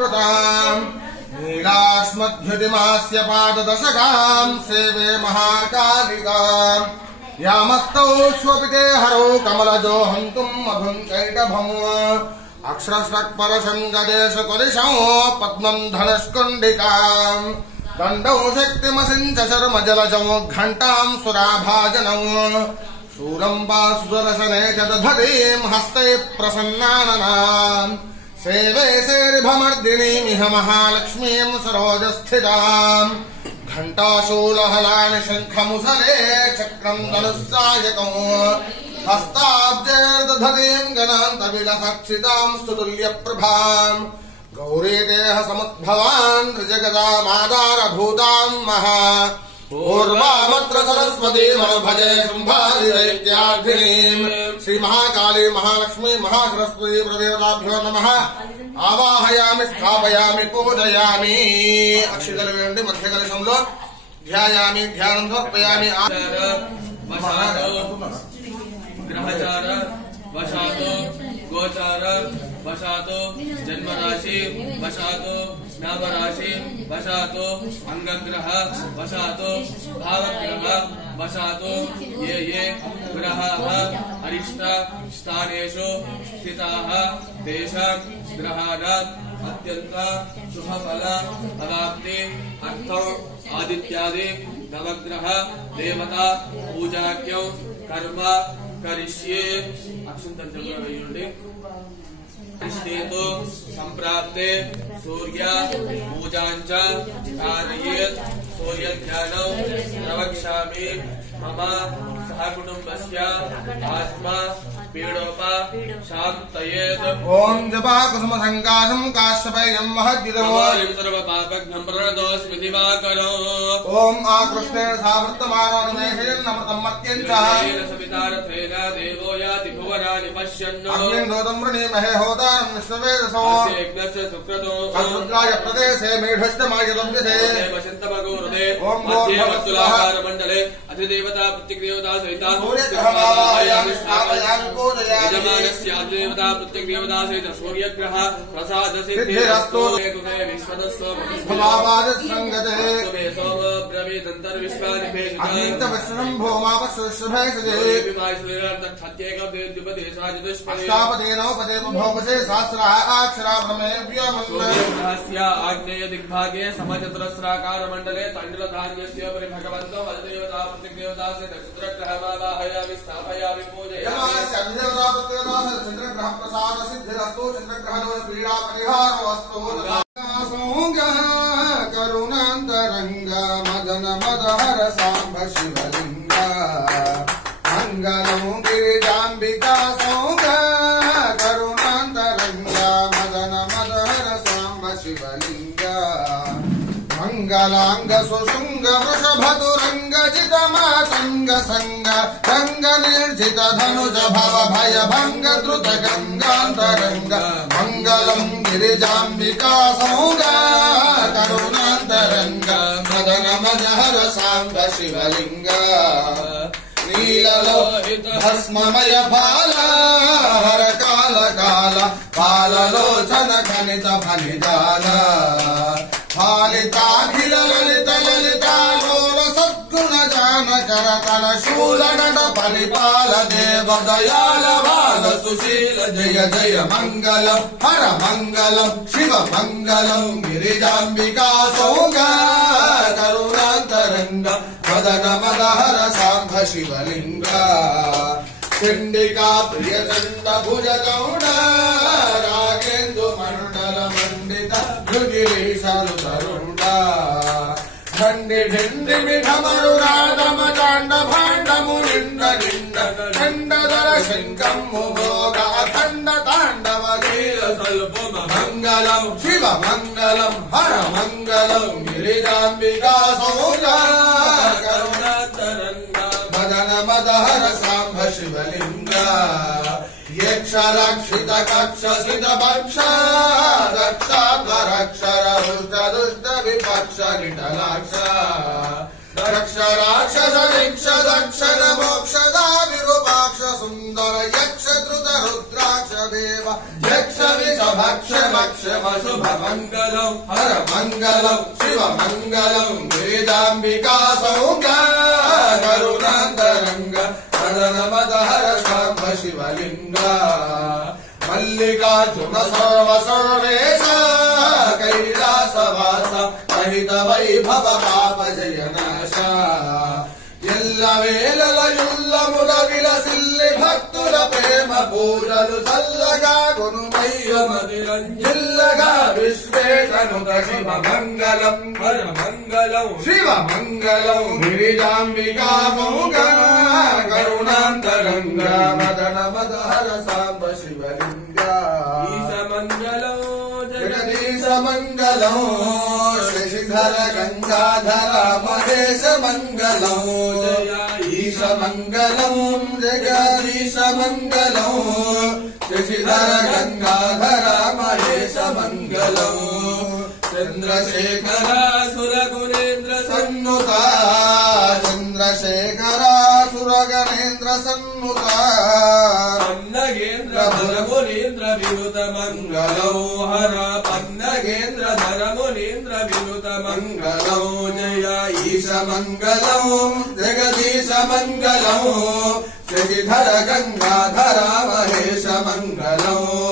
कृताम् नीलाश्मद्युतिमास्य पाददशकाम् सेवे महाकालिकाम् यामस्तौ स्वपिते हरौ कमलजो हन्तुम् मधुम् कैटभम् अक्षरस्वक्परशम् गदेश कुलिशौ पद्मम् धनुष्कुण्डिकाम् दण्डौ शक्तिमसिञ्च शर्म जलजौ घण्टाम् सुराभाजनौ शूलम् बाष्पदर्शने च दधतीम् हस्ते प्रसन्नाननाम् सेवे सेरिभमर्दिनीमिह महालक्ष्मीम् सरोजस्थिताम् घण्टाशूलहलानि शङ्खमुसले चक्रम् धनुस्सायकौ हस्ताब्जैर्दधतीम् गणान्तविलसक्षिताम् स्तुतुल्यप्रभाम् गौरीदेह समुद्भवान् त्रिजगदामाधारभूताम् महा पूर्वामत्र सरस्वतीमनुभजे शुम्भादिदैत्यार्थिनीम् श्रीमहाकाली महालक्ष्मी महासरस्वती प्रदेवताभ्यो नमः आवाहयामि स्थापयामि पूजयामि अक्षितలు వేయండి మధ్య కలశంలో ధ్యాయామి ధ్యానం సమర్పయామి ग्रहचार वशातो गोचार वशातो जन्मराशि वशातो नामराशि वशातो अंगग्रह वशातो भावग्रह वशातो ये ग्रहाः अरिष्ट स्थानेषु स्थिताः तेषां ग्रहाणाम् अत्यंत शुभफल अवाप्ति अर्थौ आदित्यादि नवग्रह देवता पूजाख्यौ कर्म करिष्ये अक्षुंतंचुंडी संप्राप्ते सूर्य पूजांच कारयेत् सूर्य ध्यानौ प्रवक्ष्यामि मम सहकुटुम्बस्य आत्मा पीडोपा शान्तयेत् ओम जपाकुसुम संकाशं काश्यपेयं महद्युतमो सर्वपापघ्नं प्रणतोऽस्मि दिवाकरो ओम आकृष्णेन सावर्तमानोन्मेषयन् अमृतं मत्यं च सवितारथेन देवो याति भुवनानि पश्यन् अग्निन्दोतं वृणीमहे होतारं विश्ववेदसो यज्ञस्य सुक्रतो रुद्राय प्रदेशे मेढष्टमायतं विषे वसन्तमगो हृदे ओम मध्यवत्तुलाकारमण्डले अधिदेवता प्रत्यग्देवता सहिता सूर्यग्रहमायामि स्थापयामि पूजयामि यजमानस्य अधिदेवता प्रत्यग्देवता सहित सूर्यग्रह प्रसाद सिद्धिरस्तु विश्वदस्व भवावादसंगते मे सोम ब्रवीदन्तर्विश्वानि भेषज अग्निन्तवस्त्रं भौमावस्त्रभेषजे अष्टापदेनोपदेव भोगसे सहस्रः अक्षरा ब्रह्मेभ्योमन्नस्य आग्नेय दिग्भागे समचतुरस्राकार मंडले तण्डुलधान्यस्य परिभगवन्तो अधिदेवता प्रत्यग्देवता सहित चन्द्रग्रहमावाहयामि स्थापयामि पूजयामि देवता प्रत्येकता चन्द्रग्रह प्रसाद सिद्धिरस्तु चन्द्रग्रह दोष पीडा परिहारोऽस्तु करुणान्तरंग मदन मदहर सांब शिवलिंग मंगलं गिरिजाम्बिका सौंग करुणान्तरंग मदन मदहर सांब शिवलिंग मंगलांग सुशुंग वृषभतुरंग जित मातंग संग रंग निर्जित धनुज भव भय भंग द्रुत गंगांतरंग मंगलम गिरिजाम्बिका सौंग करुणांतरंग मदन मदहर सांब शिवलिंग नीललोहित भस्ममय भाल हर काल काल पाललोचन खनित फनिजाल फालिताखिल ललित ललिता लोल सद्गुण जान करतल शूल नट परिपाल देव दयाल बाल सुशील जय जय मंगलम हर मंगलम शिव मंगलम गिरिजाम्बिका सौंग करुणांतरंग मदन मदहर सांब शिवलिंग चंडिका प्रिय चंड भुज गौड़ रागेन्दु मंडल मंडित भृगिरीशरु तरुण ढंडि ढिंडि विढमरु राधम चांड भांड मुनिंड निंड चंडधर शंखं भोग अखंड तांडव वीर स्वल्पम मंगलम शिव मंगलम हर मंगलम गिरिजाम्बिका सौंग करुणातरंग मदन मदहर सांब शिवलिंग यक्षरक्षित कक्षसित भक्ष दक्षाक्षर रुष्ट दुष्ट विपक्ष निटलाक्ष रक्ष राक्षस वीक्ष दक्षर मोक्षदा विरूपाक्ष सुंदर यक्ष द्रुत रुद्राक्ष देव यक्ष विष भक्ष भक्ष शुभ मंगलम हर मंगलम शिव मंगलम वेदांबिका सौम्या करुणांतरंग सदन मद हर सांब शिवलिंगा मल्लिकार्जुन सर्व सर्वेश कैलासवास रहित वैभव पाप जय नाश ఎల్లవేళలయుల్లముల విలసిల్లి భక్తుల ప్రేమ పూజలు చల్లగా గునుమయ్య మదిరంజిల్లగా విశ్వేశనుత శివ మంగళం హర మంగళం శివ మంగళం గిరిజాంబికా మౌగా కరుణాంతరంగా మదన మద హర సాంబ శివలింగా ఈశ మంగళం జగదీశ మంగళం శశిధర గంగాధర మహేశ మంగళం జయ ఈశ మంగళం జగదీశ మంగళం శశిధర గంగాధర మహేశ మంగళం చంద్రశేఖర సురగుణేంద్ర సన్నుత చంద్రశేఖర సురగణేంద్ర సన్నుత పన్నగేంద్ర ధరమునేంద్ర వినుత మంగళం హర పన్నగేంద్ర ధరమునేంద్ర వినుత మంగళం జయ ఈశ మంగళం జగదీశ మంగళం శశిధర గంగాధర మహేశ మంగళం